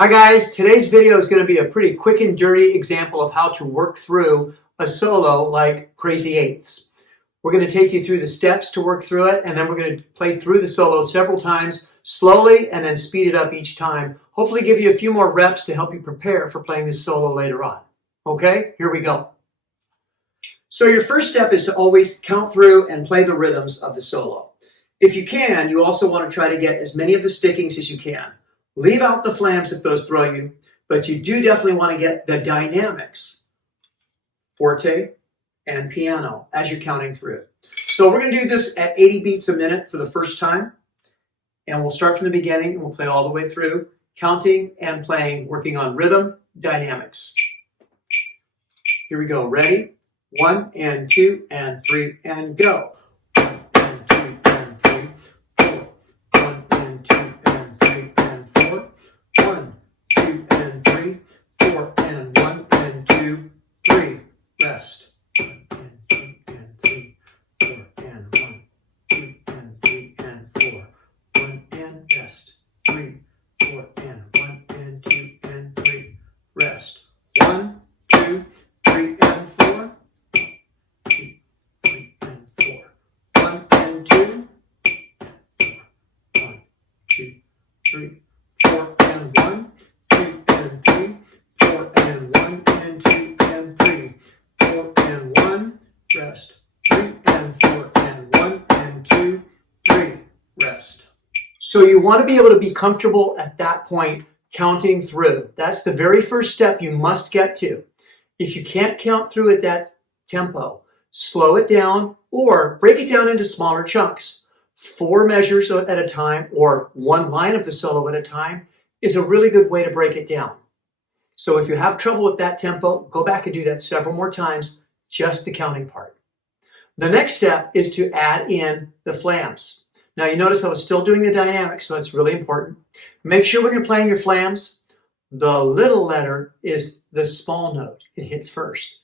Hi guys, today's video is going to be a pretty quick and dirty example of how to work through a solo like Crazy Eighths. We're going to take you through the steps to work through it, and then we're going to play through the solo several times slowly and then speed it up each time. Hopefully give you a few more reps to help you prepare for playing this solo later on. Okay, here we go. So your first step is to always count through and play the rhythms of the solo. If you can, you also want to try to get as many of the stickings as you can. Leave out the flams if those throw you, but you do definitely want to get the dynamics, forte and piano, as you're counting through. So we're going to do this at 80 beats a minute for the first time. And we'll start from the beginning and we'll play all the way through, counting and playing, working on rhythm, dynamics. Here we go. Ready? 1 and 2 and 3 and go. 1 and 2 and 3, 4. 1 and 2 and 3 and 4. 1, 2 and 3, 4 and 1 and 2, 3. Rest. 1 and 2 and 3, 4 and 1, 2 and 3 and 4. 1 and rest. 3, 4 and 1 and 2 and 3. Rest. 1, 2, 3 and 4. 2, 3 and 4. 1 and 2. 1, 2, 3, 4 and 1, 2 and 3, 4 and 1 and 2 and 3, 4 and 1, rest. 3 and 4 and 1 and 2, 3, rest. So you want to be able to be comfortable at that point counting through. That's the very first step you must get to. If you can't count through at that tempo, slow it down or break it down into smaller chunks. 4 measures at a time or 1 line of the solo at a time is a really good way to break it down. So if you have trouble with that tempo, go back and do that several more times, just the counting part. The next step is to add in the flams. Now you notice I was still doing the dynamics, so that's really important. Make sure when you're playing your flams, the little letter is the small note. It hits first.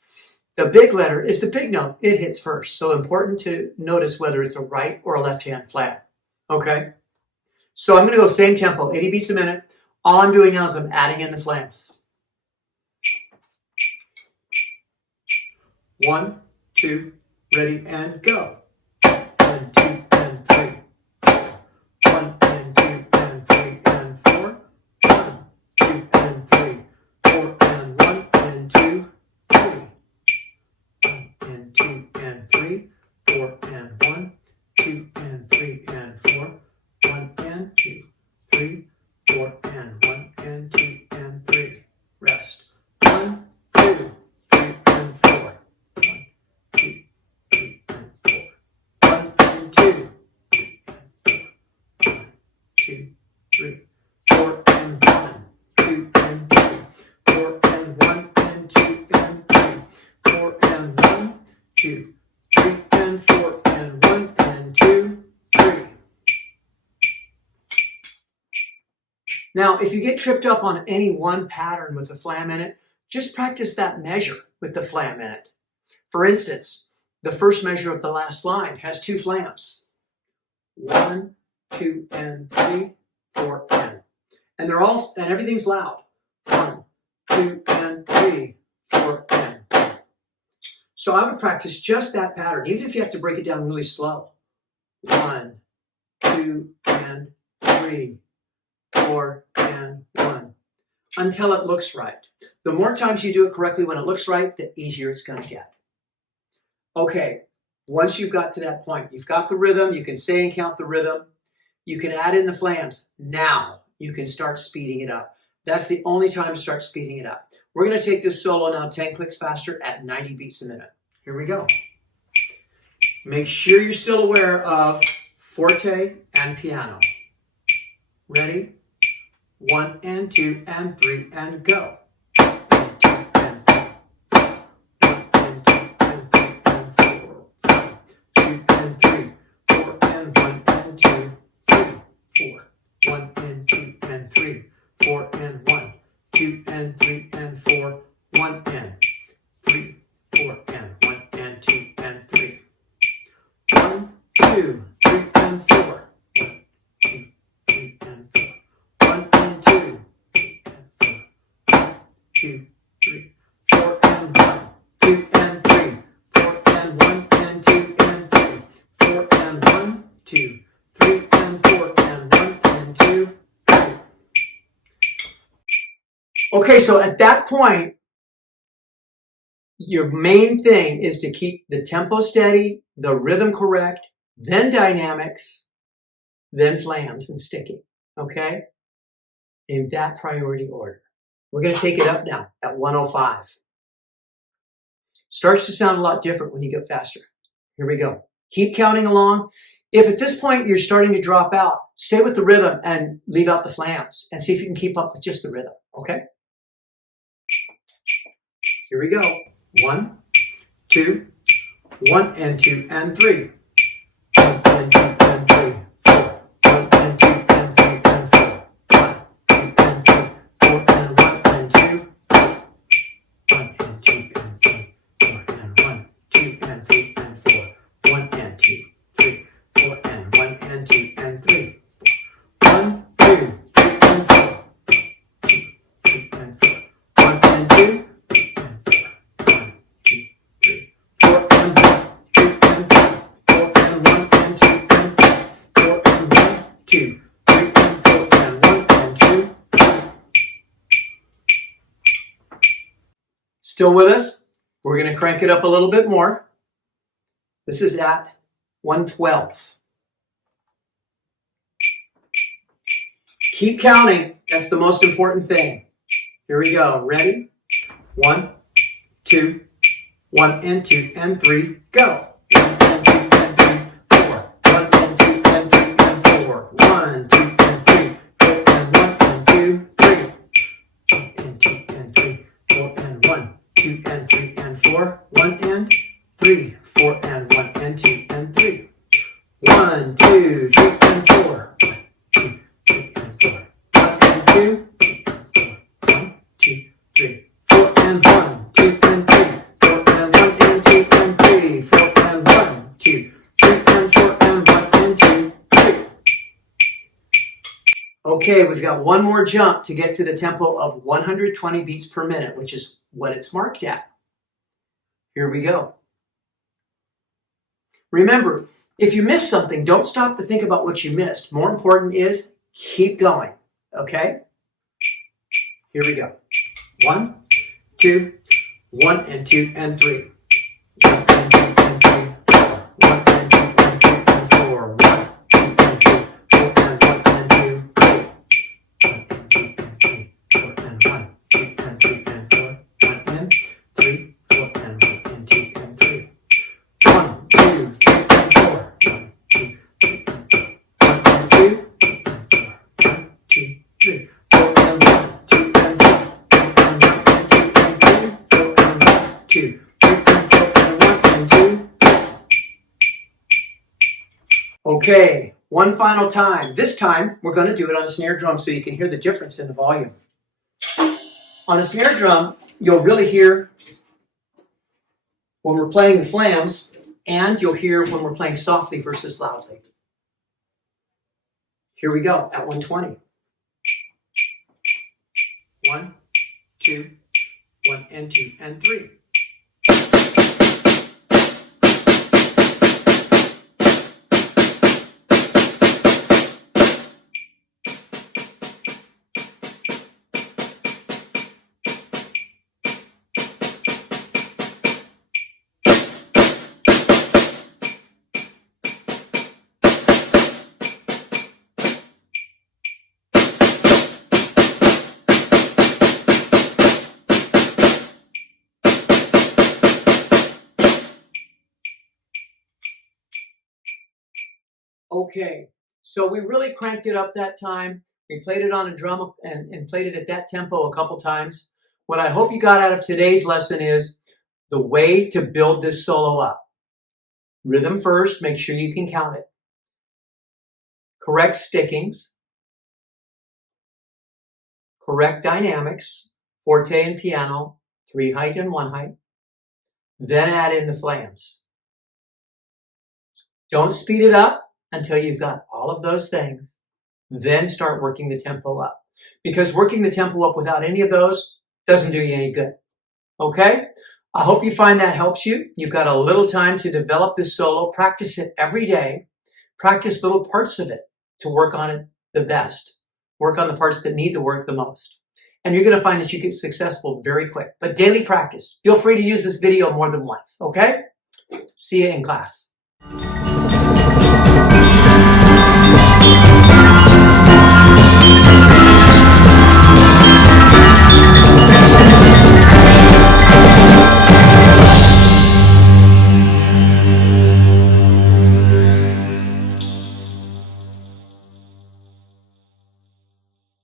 The big letter is the big note. It hits first. So important to notice whether it's a right or a left-hand flam. Okay? So I'm going to go same tempo, 80 beats a minute. All I'm doing now is I'm adding in the flams. 1, 2, ready, and go. 1, 2, and 3. 1 and 2 and 3 and 4. 1, 2 and 3. 4 and 1 and 2, 3. 1 and 2 and 3, 4 and 1, 2 and 3 and 4, 1 and 2, 3, 4 and 1 and 2 and 3. Rest. 1, 2, 3 and 4. 1, 2, 3 and 4. 1 and 2, 3 and 4. 1, 2, 3, 4 and 1, 2 and 3. 4 and 1 and 2 and 3. 4 and 1, 2, 3 and 4 and 1 and 2, 3. Now, if you get tripped up on any one pattern with a flam in it, just practice that measure with the flam in it. For instance, the first measure of the last line has 2 flams. 1, 2, and 3, 4, and. And everything's loud. 1, 2, and 3, 4, and. So I would practice just that pattern, even if you have to break it down really slow. 1, 2, and 3, 4, and 1, until it looks right. The more times you do it correctly when it looks right, the easier it's going to get. Okay, once you've got to that point, you've got the rhythm, you can say and count the rhythm, you can add in the flams. Now you can start speeding it up. That's the only time to start speeding it up. We're going to take this solo now 10 clicks faster at 90 beats a minute. Here we go. Make sure you're still aware of forte and piano. Ready? 1 and 2 and 3 and go. 1 and 2 and 3 and 4. 2 and 3, 4 and 1 and 2, 3, 4. 1 and 2 and 3, 4 and 1, 2 and 3 and 4, 1 and 3, 4 and 1 and 2 and 3. 1, 2, 3 and 4. 1, 2, 3 and 4. 1 and 2, 3 and 2, 3, 4, and 1, 2, and 3, 4, and 1, and 2, and 3, 4, and 1, 2, 3, and 4, and 1, and 2, 3. Okay, so at that point, your main thing is to keep the tempo steady, the rhythm correct, then dynamics, then flams and sticking, okay? In that priority order. We're going to take it up now at 105. Starts to sound a lot different when you get faster. Here we go. Keep counting along. If at this point you're starting to drop out, stay with the rhythm and leave out the flams and see if you can keep up with just the rhythm, okay? Here we go. 1, 2, 1 and 2 and 3. 1 and 2 and 3. 4. 1 and 2 and 3 and 4. 1, 2 and 3. 4 and 1 and 2. 1 and 2 and 3. 4 and 1, 2 and 3 and 4. 1 and 2, 3. 4 and 1 and 2 and 3. 1, 2, 3 and 4. 2, 3 and 4. 1 and 2. Still with us? We're going to crank it up a little bit more. This is at 112. Keep counting. That's the most important thing. Here we go. Ready? 1, 2, 1 and 2 and 3, go. 1 and 2 and 3, 4. 1 and 2 and 3 and 4. 1, 2 and 3, 4 and 1 and 2, 3. 1 and 2 and 3, 4 and 1, 2 and 3 and 4. 1 and 3, 4 and 1 and 2 and 3. 1, 2, 3 and 4. 1, 2, 3 and 4. 1 and 2, 1, 2, 3, 4 and 1, 2 and 3. 4 and 1 and 2 and 3. 4 and 1, 2, 3 and 4 and 1 and 2, 3. Okay, we've got one more jump to get to the tempo of 120 beats per minute, which is what it's marked at. Here we go. Remember, if you miss something, don't stop to think about what you missed. More important is keep going, okay? Here we go. 1, 2, 1 and 2 and 3. 1 and 2 and 3, 4. 1 and 2 and 3 and 4. 1, 2 and 3, 4 and 1 and 2, 3. 1 and 2 and 3, 4 and 1, 2 and 3 and 4. 1 and 3, 4 and 1 and 2 and 3. 1, 2, 3 and 4. 1, 2, 3 and 4. 1 and 2 and 4. 1, 2, 3. 4 and 1, 2 and 3. 4 and 1 and 2 and 3. 4 and 1, 2, 3 and 4 and 1 and 2. Okay, one final time. This time we're going to do it on a snare drum so you can hear the difference in the volume. On a snare drum, you'll really hear when we're playing the flams, and you'll hear when we're playing softly versus loudly. Here we go at 120. 1, 2, 1 and 2 and 3. Okay, so we really cranked it up that time. We played it on a drum and played it at that tempo a couple times. What I hope you got out of today's lesson is the way to build this solo up. Rhythm first, make sure you can count it. Correct stickings. Correct dynamics, forte and piano, 3 height and 1 height. Then add in the flams. Don't speed it up until you've got all of those things. Then start working the tempo up. Because working the tempo up without any of those doesn't do you any good. Okay? I hope you find that helps you. You've got a little time to develop this solo. Practice it every day. Practice little parts of it to work on it the best. Work on the parts that need the work the most. And you're going to find that you get successful very quick. But daily practice. Feel free to use this video more than once. Okay? See you in class.